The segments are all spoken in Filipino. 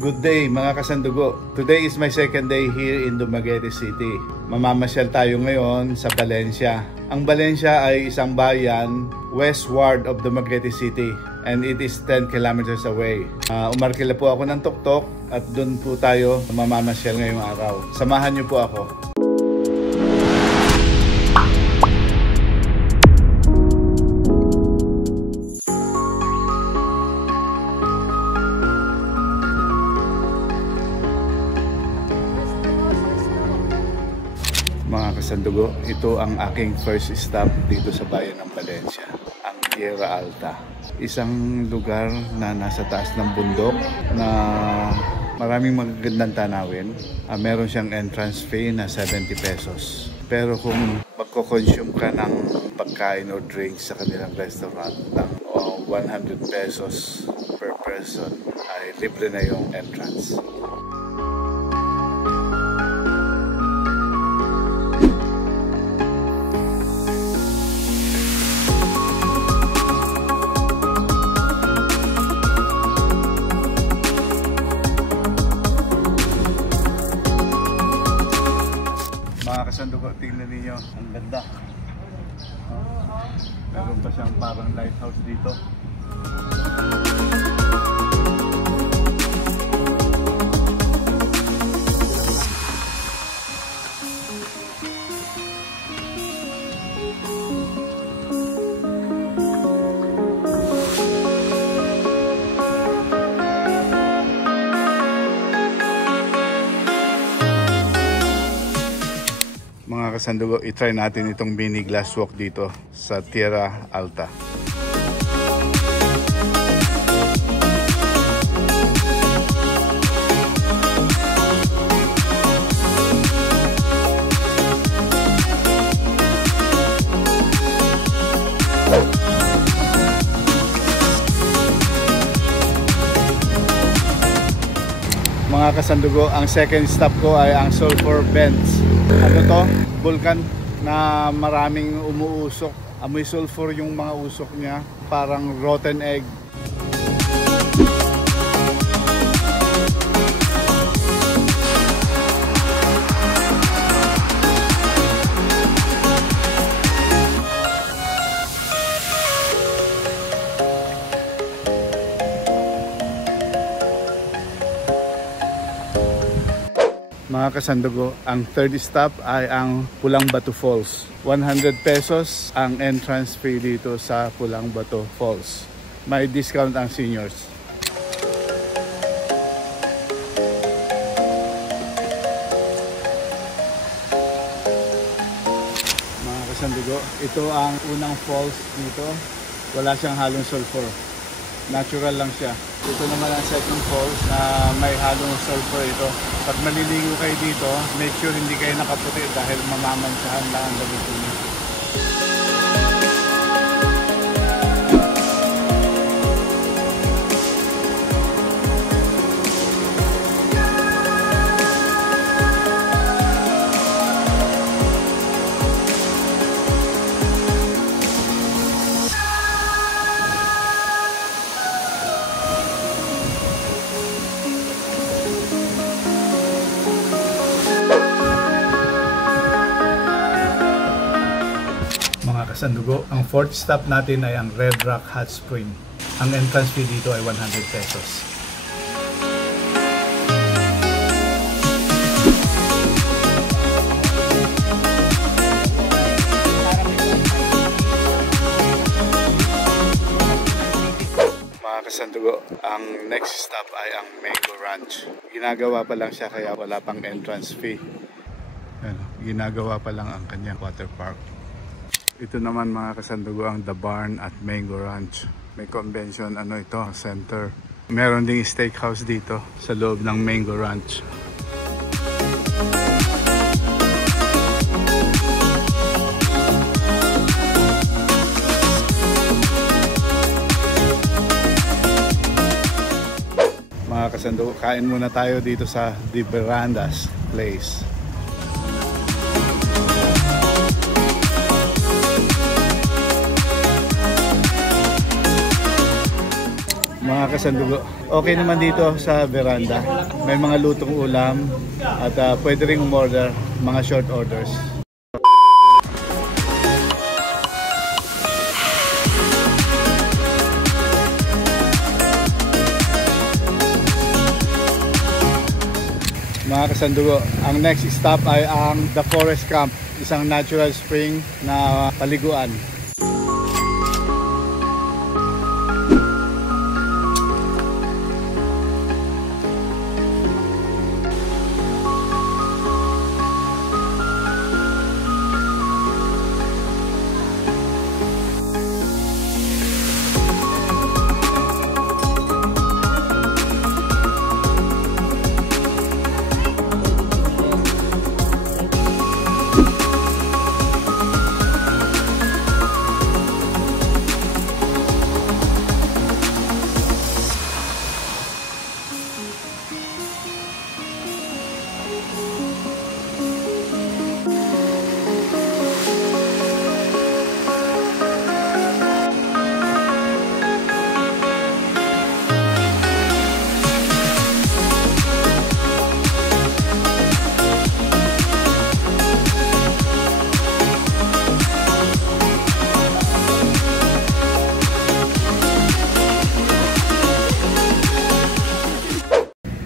Good day mga kasandugo. Today is my second day here in Dumaguete City. Mamamasyal tayo ngayon sa Valencia. Ang Valencia ay isang bayan westward of Dumaguete City and it is 10 kilometers away. Umarkila po ako ng tuktok at doon po tayo mamamasyal ngayong araw. Samahan niyo po ako. Mga kasandugo, ito ang aking first stop dito sa bayan ng Valencia, ang Tierra Alta. Isang lugar na nasa taas ng bundok na maraming magagandang tanawin. Meron siyang entrance fee na 70 pesos. Pero kung magko-consume ka ng pagkain o drinks sa kanilang restaurant ng 100 pesos per person, ay libre na yung entrance. Mga kasandugo, tingnan ninyo, ang ganda. Meron pa siyang parang lighthouse dito. Mga kasandugo, itry natin itong mini glass walk dito sa Tierra Alta. Mga kasandugo, ang second stop ko ay ang Sulphur Vents. Ano to? Vulkan na maraming umuusok. Amoy sulfur yung mga usok niya. Parang rotten egg. Mga kasandugo, ang third stop ay ang Pulang Bato Falls. 100 pesos ang entrance fee dito sa Pulang Bato Falls. May discount ang seniors. Mga kasandugo, ito ang unang falls dito. Wala siyang halong sulfur. Natural lang siya. Ito naman ang second falls na may halong sulfur ito. Pag maliligo kayo dito, make sure hindi kayo nakaputi dahil mamamantsahan lang ang damit niyo. Kasandugo, ang fourth stop natin ay ang Red Rock Hot Spring. Ang entrance fee dito ay 100 pesos. Mga kasandugo, ang next stop ay ang Mango Ranch. Ginagawa pa lang siya kaya wala pang entrance fee. Ginagawa pa lang ang kanyang water park. Ito naman mga kasandugo ang The Barn at Mango Ranch. May convention center. Meron ding steakhouse dito sa loob ng Mango Ranch. Mga kasandugo, kain muna tayo dito sa The Verandas Place. Mga Mga kasandugo, okay naman dito sa veranda. May mga lutong ulam at pwede ring umorder, mga short orders. Mga kasandugo, ang next stop ay ang The Forest Camp, isang natural spring na paliguan.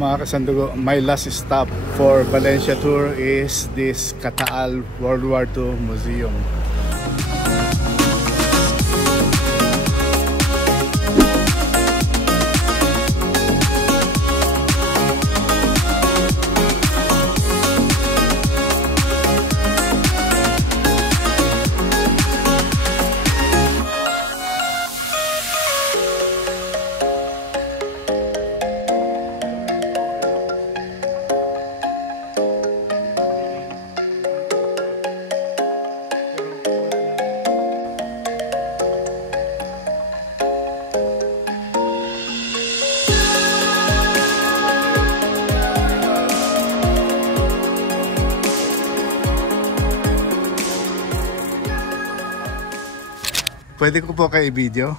Mga kasandugo, my last stop for Valencia tour is this Kataal World War II Museum. Pwede ko po kayo i-video?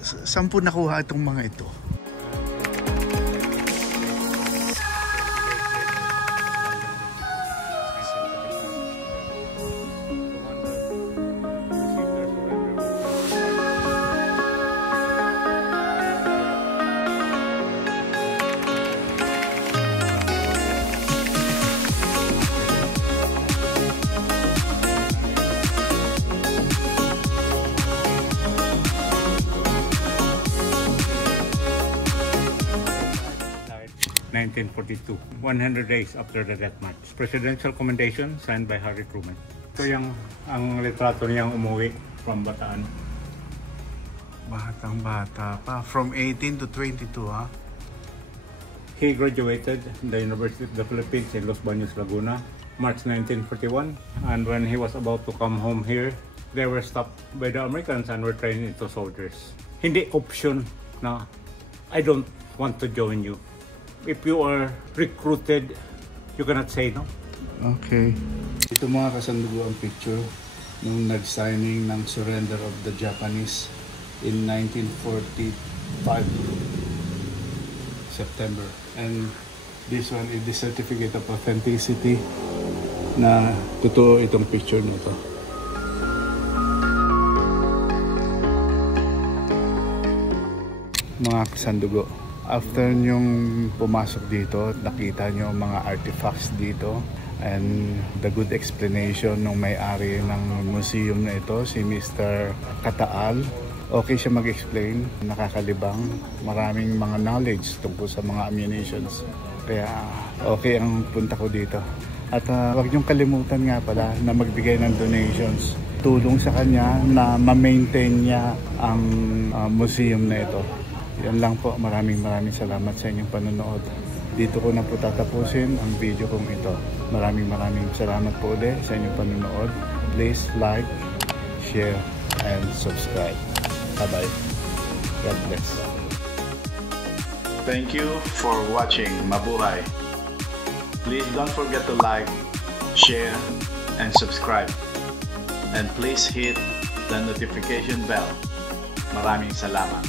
Saan po nakuha itong mga ito? (1942), 100 days after the death march. Presidential commendation signed by Harry Truman. Ito yung ang litrato niyang umuwi from Bataan. Batang bata pa. From 18 to 22, ha? He graduated in the University of the Philippines in Los Baños, Laguna, March 1941. And when he was about to come home here, they were stopped by the Americans and were trained into soldiers. Hindi option na, I don't want to join you. If you are recruited, you cannot say no. Okay. Ito mga kasandugo ang picture nung nag-signing ng surrender of the Japanese in 1945 September. And this one is the certificate of authenticity na totoo itong picture na to. Mga kasandugo, after nyong pumasok dito, nakita nyo mga artifacts dito and the good explanation ng may-ari ng museum na ito, si Mr. Kataal. Okay siya mag-explain, nakakalibang, maraming mga knowledge tungkol sa mga ammunitions. Kaya okay ang punta ko dito. At huwag nyong kalimutan nga pala na magbigay ng donations. Tulong sa kanya na ma-maintain niya ang museum na ito. Yan lang po. Maraming salamat sa inyong panonood. Dito ko na po tatapusin ang video kong ito. Maraming salamat po ulit sa inyong panonood. Please like, share, and subscribe. Bye-bye. God bless. Thank you for watching Mabuhay. Please don't forget to like, share, and subscribe. And please hit the notification bell. Maraming salamat.